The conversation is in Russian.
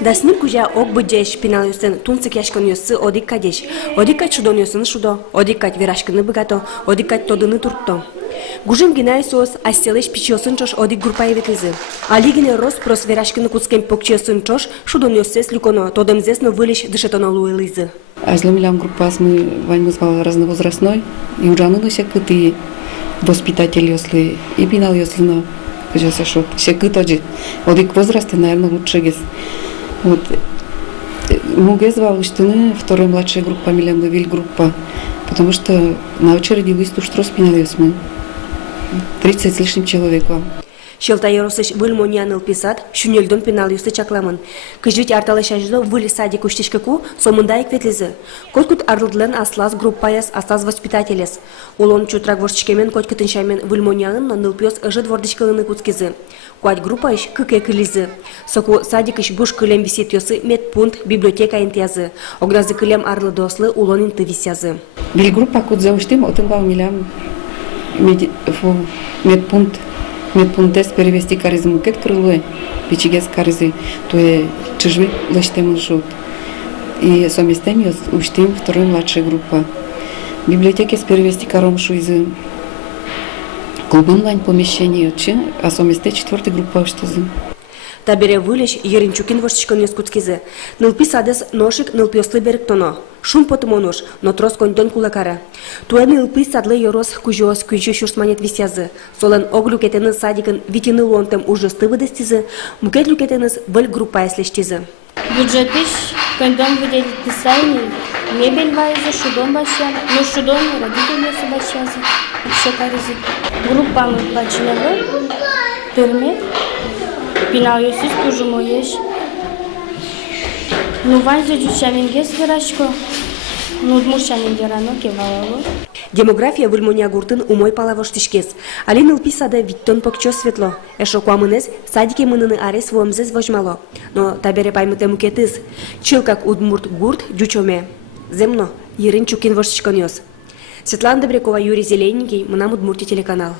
Дасным кужа ок быджеш пиналюсын тунцик яшкан ёсы одик кадеш. Одикать шудон ёсын шудо, одикать верашканы быгато, одикать тодыны туртто. Гужим гинай сос астелеш пичёсын чош одик группа еветлизы. Алигине рос прос верашканы куцкен покчёсын чош шудон ёсес люконо, тодемзесно вылиш дышетоно луэлизы. Азломилям группа мы вань вызвал разновозрастной, и уджаны всякие ты воспитатель ёслы, и пинал ёслыно. Сейчас что, всякие тоже. Вот и к возрасту, наверное, лучше гез. Вот. Муге звал, что мы вторая младшая группа, милям вывели группа, потому что на очереди выступ что спинали мы. 30 с лишним человек вам. Шелтайросыш выльмонианыл писат, шунельдон пенал юсы чакламын. Кыжвить арталышаждо выль садик уштишкаку, сомындайк ветлизы. Коткут арлдлен аслас группаяс, астаз воспитателес. Улон чутрак ворчкемен коткытыншамен выльмонианын, но нылпёс ыжы двордышкалыны куцкизы. Куать группаиш кыке кылизы. Соку садикыш буш кылем висит ёсы медпункт, библиотека интязы. Огразы кылем арлы дослы улон инты висязы. Виль группа кут зауштим, отынбал милям медпункт. Медпунктес перевести каризы мукет крылуе, пичигес каризы, то е чужви лыштем шут. И совместим уштим второй младшая группа. Библиотеки перевести каромшу из клубын лань помещение, а совместим четвертая группа уштазы. Табере вылеш Еринчукин ворчкон ёскуцкизы. Нылпи садес ношик нылпёслы беректоно. Шум потымонош, но трос кондон кулакара. Туэ нылпи садлы ёрос кужёс күйчү шурсманет висязы. Солен ог люкетені садикын витины лонтем ужысты выдастизы, мукет люкетеныз выль группа эслештизы. Бюджетыш кондон выделить писание, мебель вайзы, шудон башян, но шудон родители башязы, все каризы. Группа мы плачиневы, термет, пинал ёсис тоже моеш. Ну вайзы джучамингес верашко, ну дмушамингерано кевалало. Демография выльмония гуртын умой палавош тишкес. Алин ылпи сада виттон покчо светло. Эшо куамынез садике мыныны арес вомзез вожмало. Но табере паймыте мукетыз. Чыл как удмурт гурт джучоме. Земно, Ерин Чукин вошчкон ёс. Светлана Добрякова, Юрий Зелененький, Мынам Удмуртия телеканал.